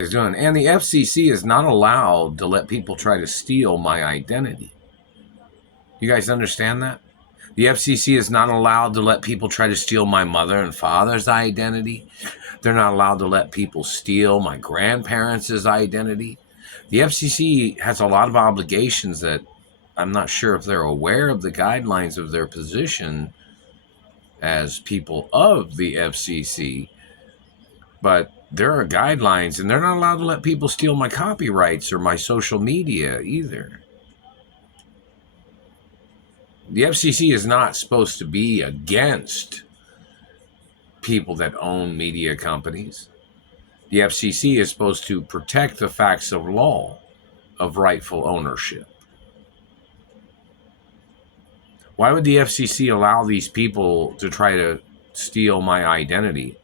Is doing. And the FCC is not allowed to let people try to steal my identity. You guys understand that? The FCC is not allowed to let people try to steal my mother and father's identity. They're not allowed to let people steal my grandparents' identity. The FCC has a lot of obligations that I'm not sure if they're aware of the guidelines of their position as people of the FCC, but there are guidelines, and they're not allowed to let people steal my copyrights or my social media either. The FCC is not supposed to be against people that own media companies. The FCC is supposed to protect the facts of law of rightful ownership. Why would the FCC allow these people to try to steal my identity?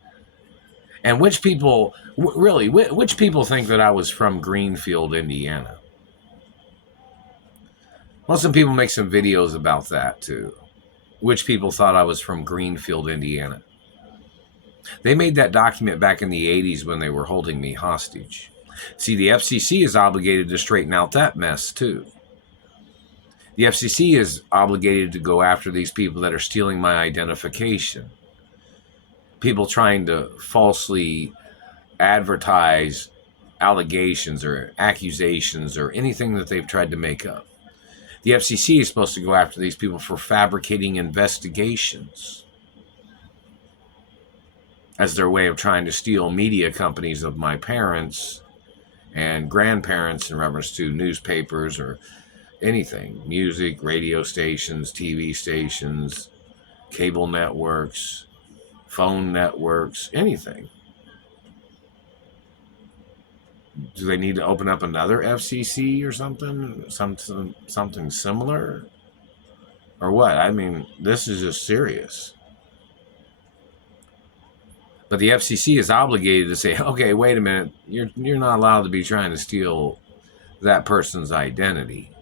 And which people, really, which people think that I was from Greenfield, Indiana? Well, some people make some videos about that too. Which people thought I was from Greenfield, Indiana? They made that document back in the 80s when they were holding me hostage. See, the FCC is obligated to straighten out that mess too. The FCC is obligated to go after these people that are stealing my identification. People trying to falsely advertise allegations or accusations or anything that they've tried to make up. The FCC is supposed to go after these people for fabricating investigations as their way of trying to steal media companies of my parents and grandparents in reference to newspapers or anything, music, radio stations, TV stations, cable networks, phone networks, anything. Do they need to open up another FCC or something? Something similar? Or what? I mean, this is just serious. But the FCC is obligated to say, okay, wait a minute, you're not allowed to be trying to steal that person's identity.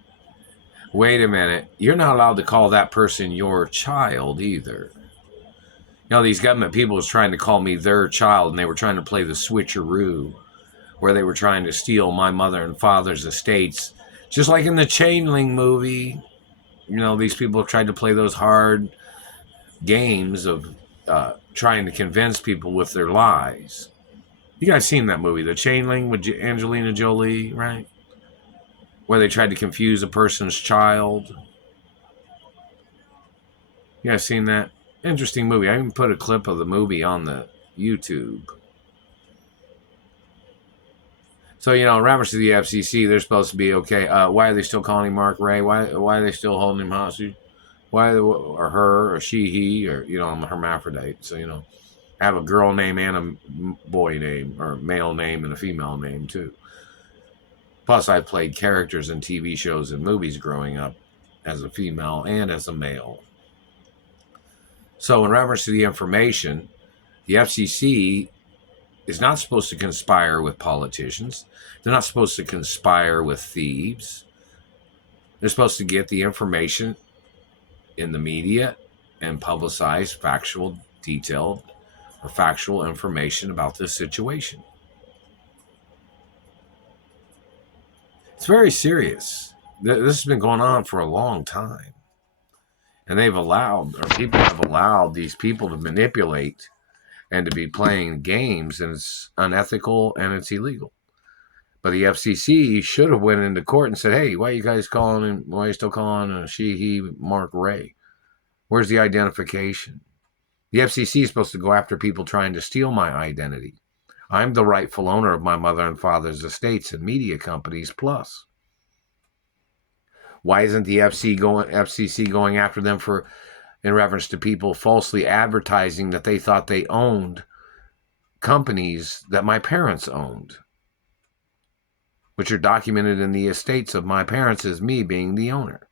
Wait a minute, you're not allowed to call that person your child either. You know, these government people was trying to call me their child, and they were trying to play the switcheroo, where they were trying to steal my mother and father's estates. Just like in the Chainling movie, you know, these people have tried to play those hard games of trying to convince people with their lies. You guys seen that movie, The Chainling, with Angelina Jolie, right? Where they tried to confuse a person's child. You guys seen that? Interesting movie. I even put a clip of the movie on the YouTube. So, you know, in reference to the FCC, they're supposed to be okay. Why are they still calling him Mark Ray? Why are they still holding him hostage? Why, or her, or she, he, or, you know, I'm a hermaphrodite. So, you know, I have a girl name and a boy name, or male name and a female name, too. Plus, I've played characters in TV shows and movies growing up as a female and as a male. So, in reference to the information, the FCC is not supposed to conspire with politicians. They're not supposed to conspire with thieves. They're supposed to get the information in the media and publicize factual, detailed, or factual information about this situation. It's very serious. This has been going on for a long time. And they've allowed, or people have allowed these people to manipulate and to be playing games, and it's unethical and it's illegal. But the FCC should have went into court and said, hey, why are you guys calling him, why are you still calling she, he, Mark Ray? Where's the identification? The FCC is supposed to go after people trying to steal my identity. I'm the rightful owner of my mother and father's estates and media companies plus. Why isn't the FCC going after them for, in reference to people falsely advertising that they thought they owned companies that my parents owned, which are documented in the estates of my parents as me being the owner?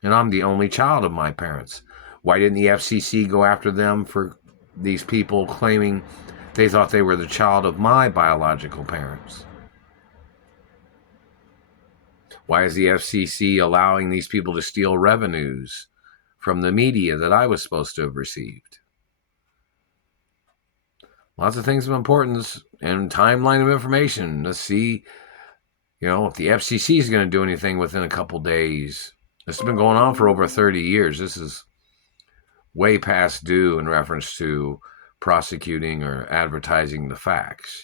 And I'm the only child of my parents. Why didn't the FCC go after them for these people claiming they thought they were the child of my biological parents? Why is the FCC allowing these people to steal revenues from the media that I was supposed to have received? Lots of things of importance and timeline of information. Let's see, if the FCC is going to do anything within a couple days. This has been going on for over 30 years. This is way past due in reference to prosecuting or advertising the facts,